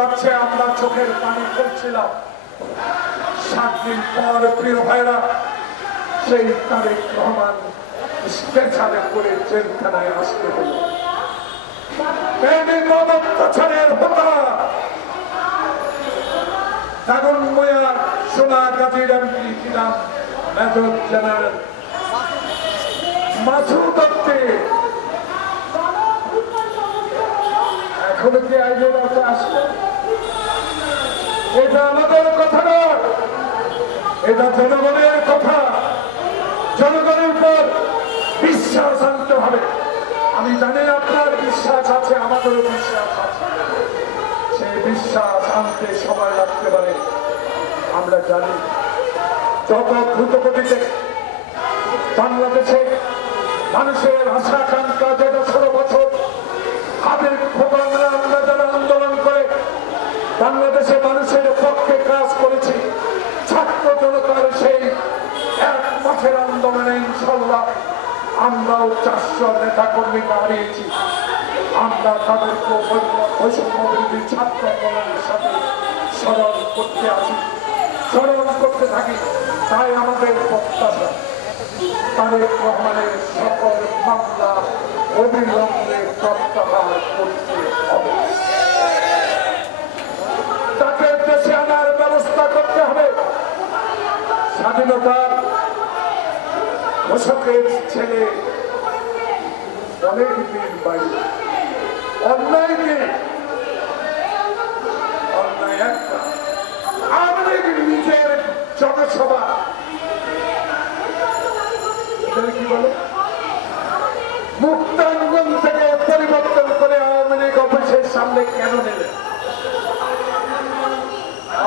যাচ্ছে আমরা চোখের পানি ফেলছিলাম। 7 দিন পর প্রিয় ভাইরা সেই তারেক রহমান স্ট্রেচারে করে জেলখানায় আসতে হলো। অত্যাচারের হতা দাগনভূঞা সোনাগাজীর এমপি ছিলাম মেজর জেনারেল মাসুদ দত্তে। এখনো কি আইনের আওতায় আসবে? এটা আমাদের কথা নয়, এটা জনগণের কথা। জনগণের উপর বিশ্বাস আনতে হবে। আমি জানি আপনার বিশ্বাস আছে, আমাদেরও বিশ্বাস আছে। সেই বিশ্বাস আনতে সময় লাগতে পারে। আমরা জানি যত দ্রুত গতিতে বাংলাদেশে মানুষের আশা আকাঙ্ক্ষা যেটা 16 বছর হাতের খোপাংরা আমরা যারা আন্দোলন করে বাংলাদেশে মানুষের পক্ষে কাজ করেছি, ছাত্র জনতার সেই এক মাসের আন্দোলনে ইনশাল্লাহ আমরাও 400 নেতা কর্মীকে হারিয়েছি। আমরা তাদেরকে বৈষম্য বিরোধী ছাত্র আন্দোলনের সাথে স্মরণ করতে আসি, স্মরণ করতে থাকি। তাই আমাদের প্রত্যাশা তারেক রহমানের সকল মামলা অবিলম্বে প্রত্যাহার করতে হবে। তাকে দেশে আনার ব্যবস্থা করতে হবে। স্বাধীনতার ঘোষকের ছেলে অনেক দিন বাইরে অন্যায় একটা আমাদের নিজের জনসভা কি বলে মুক্তাঙ্গন থেকে পরিবর্তন করে আওয়ামী লীগ অফিসের সামনে কেন নেবে?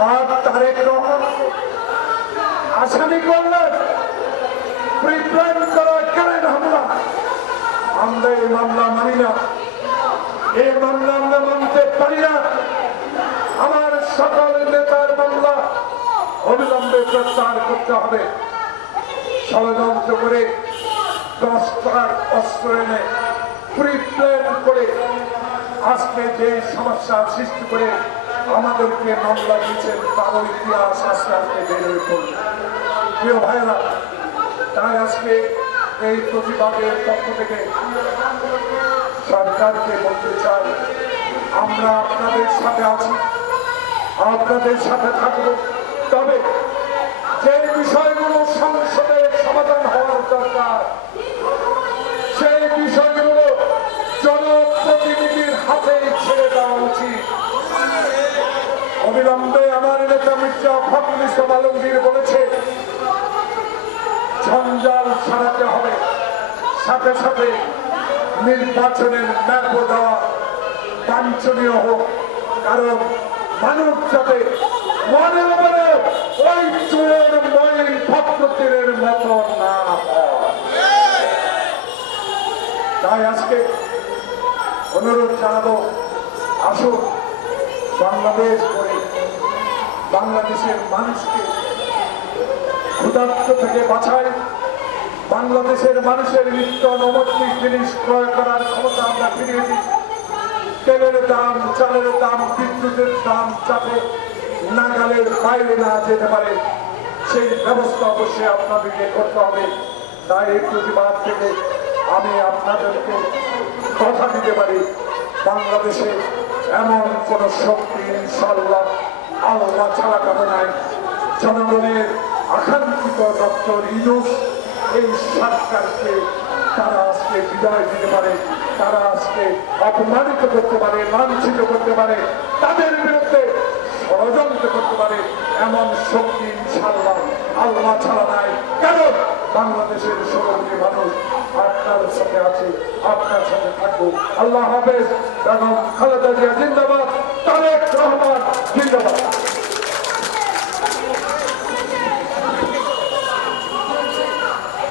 আর তারেক রহমান আসামি করলেন প্রিপ্ল্যান করা কারেন্ট হামলা। আমরা এই মামলা মানি না, এই মামলা আমরা মানতে পারি না। আমার সকল নেতার মামলা অবিলম্বে প্রত্যাহার করতে হবে। ষড়যন্ত্র করে 10টার অস্ত্র এনে প্রিপ্ল্যান করে আজকে যে সমস্যা সৃষ্টি করে আমাদেরকে মামলা দিয়েছেন তার ইতিহাস আস্তে আস্তে বের হয়ে পড়বে। প্রিয় ভাইয়েরা, তাই আজকে এই প্রতিবাদের পক্ষ থেকে সরকারকে বলতে চাই, আমরা আপনাদের সাথে আছি, আপনাদের সাথে থাকব। তবে যে বিষয়গুলো সংসদে সমাধান হওয়ার দরকার সেই বিষয়গুলো জনপ্রতিনিধির হাতে ছেড়ে দেওয়া উচিত। অবিলম্বে আমার নেতা মির্জা ফখরুল ইসলাম আলমগীর বলেছে ঝঞ্ঝাল সারাতে হবে, সাথে সাথে নির্বাচনের ম্যাপও দেওয়া বাঞ্ছনীয় হোক। কারণ মানুষ যাতে মনে মনে ওই চোর ময়ূর ভক্তের মতো না হয়। তাই আজকে অনুরোধ জানাবো, আসুন বাংলাদেশ করে বাংলাদেশের মানুষকে ক্ষুধার্ত থেকে বাঁচাই। বাংলাদেশের মানুষের নিত্য নৈমিত্তিক জিনিস ক্রয় করার ক্ষমতা আমরা ফিরিয়ে দিই। তেলের দাম, চালের দাম, বিদ্যুতের দাম যাতে নাগালের বাইরে না যেতে পারে সেই ব্যবস্থা অবশ্যই আপনাদেরকে করতে হবে। তাই এই প্রতিবাদ থেকে আমি আপনাদেরকে কথা দিতে পারি, বাংলাদেশে এমন কোন শক্তি ইনশাআল্লাহ আল্লাহ ছাড়া কারো নাই। জনগণের আকাঙ্ক্ষিত ডক্টর ইউনূস এই সরকারকে তারা আজকে বিদায় দিতে পারে, তারা আজকে অপমানিত করতে পারে, লাঞ্ছিত করতে পারে, তাদের বিরুদ্ধে ষড়যন্ত্র করতে পারে এমন শক্তি ইনশাআল্লাহ আল্লাহ ছাড়া নাই। কারণ বাংলাদেশের 16 কোটি মানুষ আপনার সাথে আছে, আপনার সাথে থাকবো। আল্লাহ হাফেজ। বেগম খালেদা জিয়া জিন্দাবাদ।